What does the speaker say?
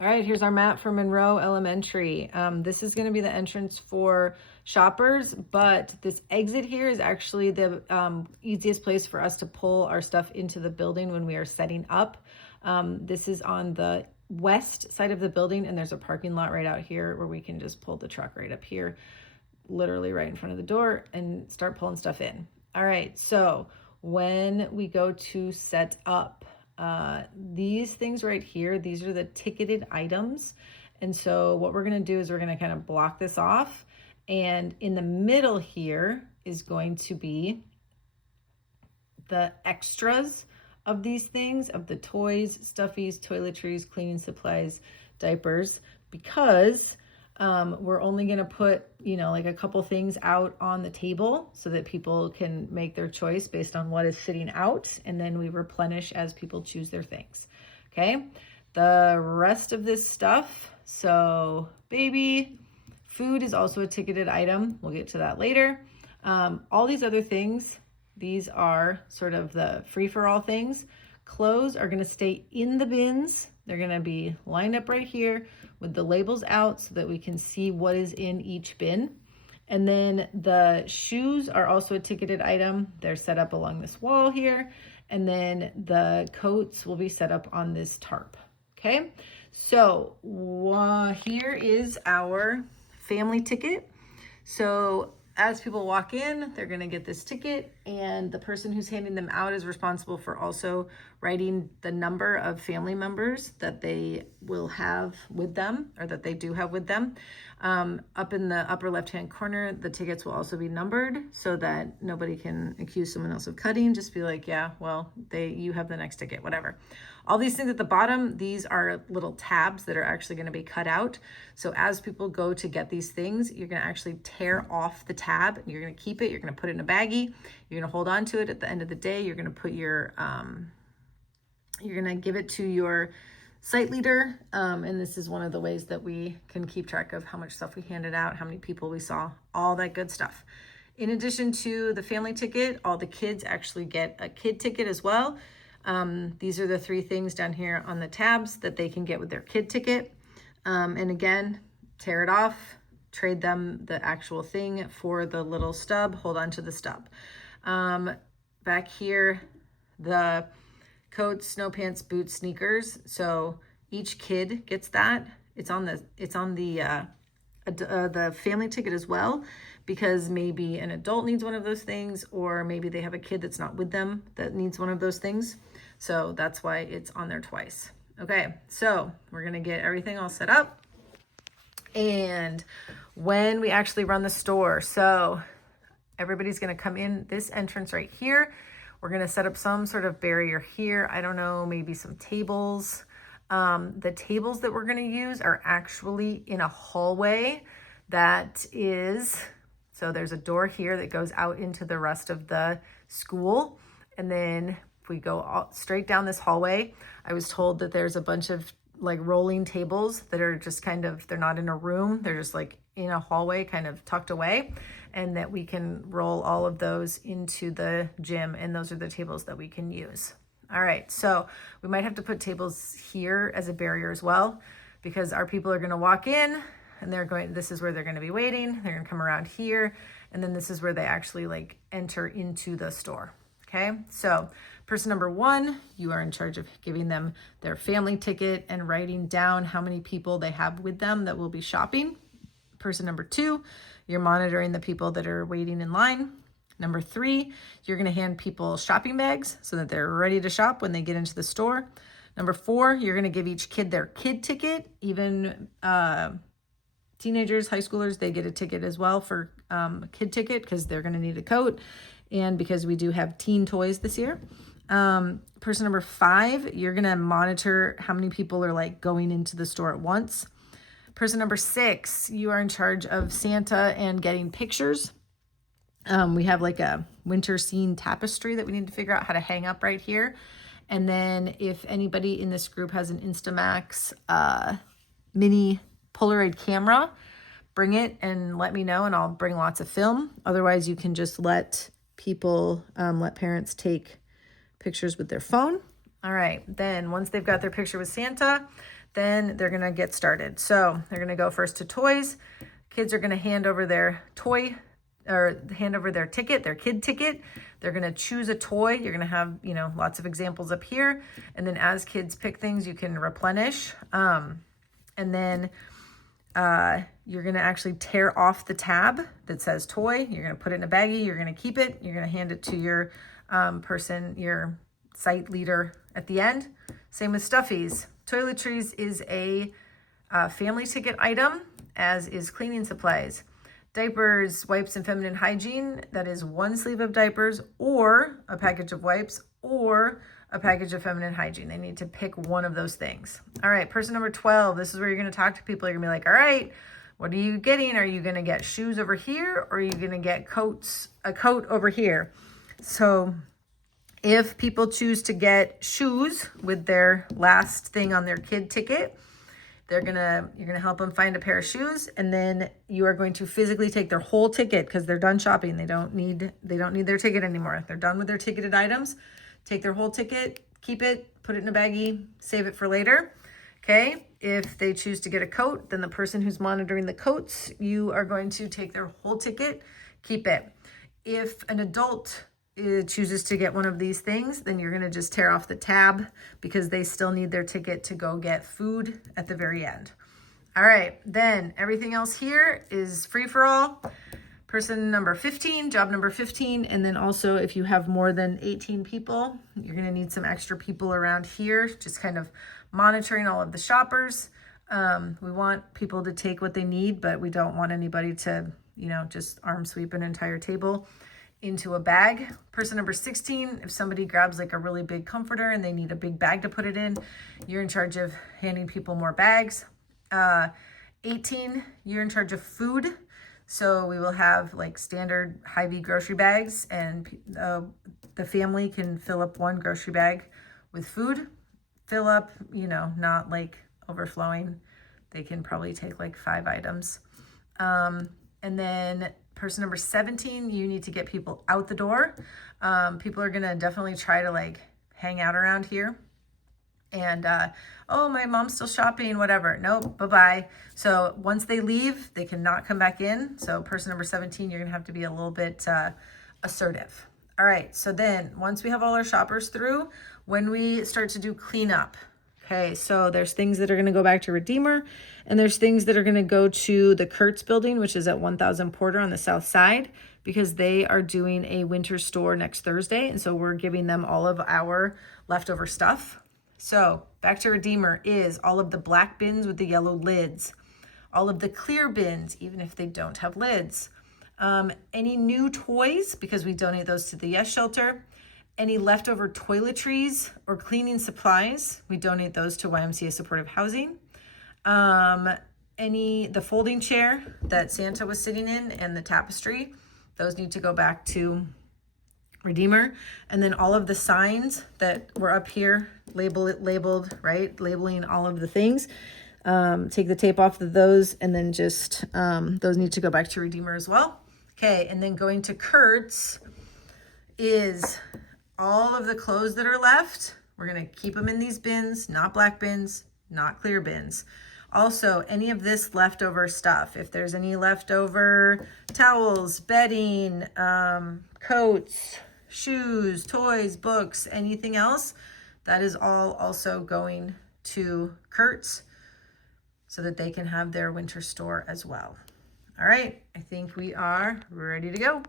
All right, here's our map for Monroe Elementary. This is going to be the entrance for shoppers, but this exit here is actually the easiest place for us to pull our stuff into the building when we are setting up. This is on the west side of the building, and there's a parking lot right out here where we can just pull the truck right up here, literally right in front of the door, and start pulling stuff in. All right, so when we go to set up, these things right here, these are the ticketed items. And so what we're going to do is we're going to kind of block this off. And in the middle here is going to be the extras of these things, of the toys, stuffies, toiletries, cleaning supplies, diapers, because we're only going to put, like a couple things out on the table so that people can make their choice based on what is sitting out. And then we replenish as people choose their things. Okay. The rest of this stuff. So baby food is also a ticketed item. We'll get to that later. All these other things, these are sort of the free-for-all things. Clothes are going to stay in the bins. They're going to be lined up right here with the labels out so that we can see what is in each bin. And then the shoes are also a ticketed item. They're set up along this wall here. And then the coats will be set up on this tarp. Okay, so here is our family ticket. So as people walk in, they're going to get this ticket, and the person who's handing them out is responsible for also writing the number of family members that they will have with them, or that they do have with them. Up in the upper left-hand corner, the tickets will also be numbered so that nobody can accuse someone else of cutting. Just be like, yeah, well, you have the next ticket, whatever. All these things at the bottom, these are little tabs that are actually going to be cut out. So as people go to get these things, you're going to actually tear off the tab, and you're going to keep it. You're going to put it in a baggie. You're going to hold on to it. At the end of the day, you're going to put your, you're going to give it to your site leader. And this is one of the ways that we can keep track of how much stuff we handed out, how many people we saw, all that good stuff. In addition to the family ticket, all the kids actually get a kid ticket as well. These are the three things down here on the tabs that they can get with their kid ticket. And again, tear it off, trade them the actual thing for the little stub, hold on to the stub. Back here, the coats, snow pants, boots, sneakers. So each kid gets that. It's on the family ticket as well, because maybe an adult needs one of those things, or maybe they have a kid that's not with them that needs one of those things. So that's why it's on there twice. Okay, so we're gonna get everything all set up. And when we actually run the store, so everybody's gonna come in this entrance right here. We're gonna set up some sort of barrier here. I don't know, maybe some tables. The tables that we're gonna use are actually in a hallway that is, so there's a door here that goes out into the rest of the school. And then if we go straight down this hallway, I was told that there's a bunch of like rolling tables that are just kind of, they're not in a room, they're just like in a hallway kind of tucked away, and that we can roll all of those into the gym, and those are the tables that we can use. All right, so we might have to put tables here as a barrier as well, because our people are going to walk in and this is where they're going to be waiting. They're going to come around here, and then this is where they actually like enter into the store. Okay, so person number one, you are in charge of giving them their family ticket and writing down how many people they have with them that will be shopping. Person number two, you're monitoring the people that are waiting in line. Number three, you're going to hand people shopping bags so that they're ready to shop when they get into the store. Number four, you're going to give each kid their kid ticket. Even teenagers, high schoolers, they get a ticket as well for a kid ticket, because they're going to need a coat, and because we do have teen toys this year. Person number five, you're going to monitor how many people are like going into the store at once. Person number six, you are in charge of Santa and getting pictures. We have like a winter scene tapestry that we need to figure out how to hang up right here. And then if anybody in this group has an Instamax mini Polaroid camera, bring it and let me know, and I'll bring lots of film. Otherwise, you can just let parents take pictures with their phone. All right, then once they've got their picture with Santa, then they're going to get started. So they're going to go first to toys. Kids are going to hand over their ticket, their kid ticket. They're going to choose a toy. You're going to have, lots of examples up here. And then as kids pick things, you can replenish. And then you're going to actually tear off the tab that says toy. You're going to put it in a baggie. You're going to keep it. You're going to hand it to your your site leader at the end. Same with stuffies. Toiletries is a family ticket item, as is cleaning supplies. Diapers, wipes, and feminine hygiene, that is one sleeve of diapers or a package of wipes or a package of feminine hygiene. They need to pick one of those things. All right, person number 12, this is where you're going to talk to people. You're going to be like, all right, what are you getting? Are you going to get shoes over here, or are you going to get a coat over here? So if people choose to get shoes with their last thing on their kid ticket, you're gonna help them find a pair of shoes, and then you are going to physically take their whole ticket because they're done shopping. They don't need their ticket anymore. They're done with their ticketed items. Take their whole ticket, keep it, put it in a baggie, save it for later. Okay. If they choose to get a coat, then the person who's monitoring the coats, you are going to take their whole ticket, keep it. If an adult chooses to get one of these things, then you're going to just tear off the tab because they still need their ticket to go get food at the very end. All right, then everything else here is free for all. Person number 15, job number 15, and then also if you have more than 18 people, you're going to need some extra people around here, just kind of monitoring all of the shoppers. We want people to take what they need, but we don't want anybody to, just arm sweep an entire table into a bag. Person number 16, if somebody grabs like a really big comforter and they need a big bag to put it in, you're in charge of handing people more bags. 18, you're in charge of food. So we will have like standard Hy-Vee grocery bags, and the family can fill up one grocery bag with food. Fill up, not like overflowing. They can probably take like 5 items. And then person number 17, you need to get people out the door. People are going to definitely try to like hang out around here. And, oh, my mom's still shopping, whatever. Nope, bye-bye. So once they leave, they cannot come back in. So person number 17, you're going to have to be a little bit assertive. All right, so then once we have all our shoppers through, when we start to do cleanup, okay, so there's things that are going to go back to Redeemer, and there's things that are going to go to the Kurtz building, which is at 1000 Porter on the south side, because they are doing a winter store next Thursday. And so we're giving them all of our leftover stuff. So back to Redeemer is all of the black bins with the yellow lids, all of the clear bins, even if they don't have lids, any new toys, because we donate those to the Yes Shelter, any leftover toiletries or cleaning supplies, we donate those to YMCA Supportive Housing. The folding chair that Santa was sitting in and the tapestry, those need to go back to Redeemer. And then all of the signs that were up here, labeled, right? Labeling all of the things. Take the tape off of those, and then just, those need to go back to Redeemer as well. Okay, and then going to Kurtz is all of the clothes that are left. We're gonna keep them in these bins, not black bins, not clear bins. Also, any of this leftover stuff, if there's any leftover towels, bedding, coats, shoes, toys, books, anything else, that is all also going to Kurtz so that they can have their winter store as well. All right, I think we are ready to go.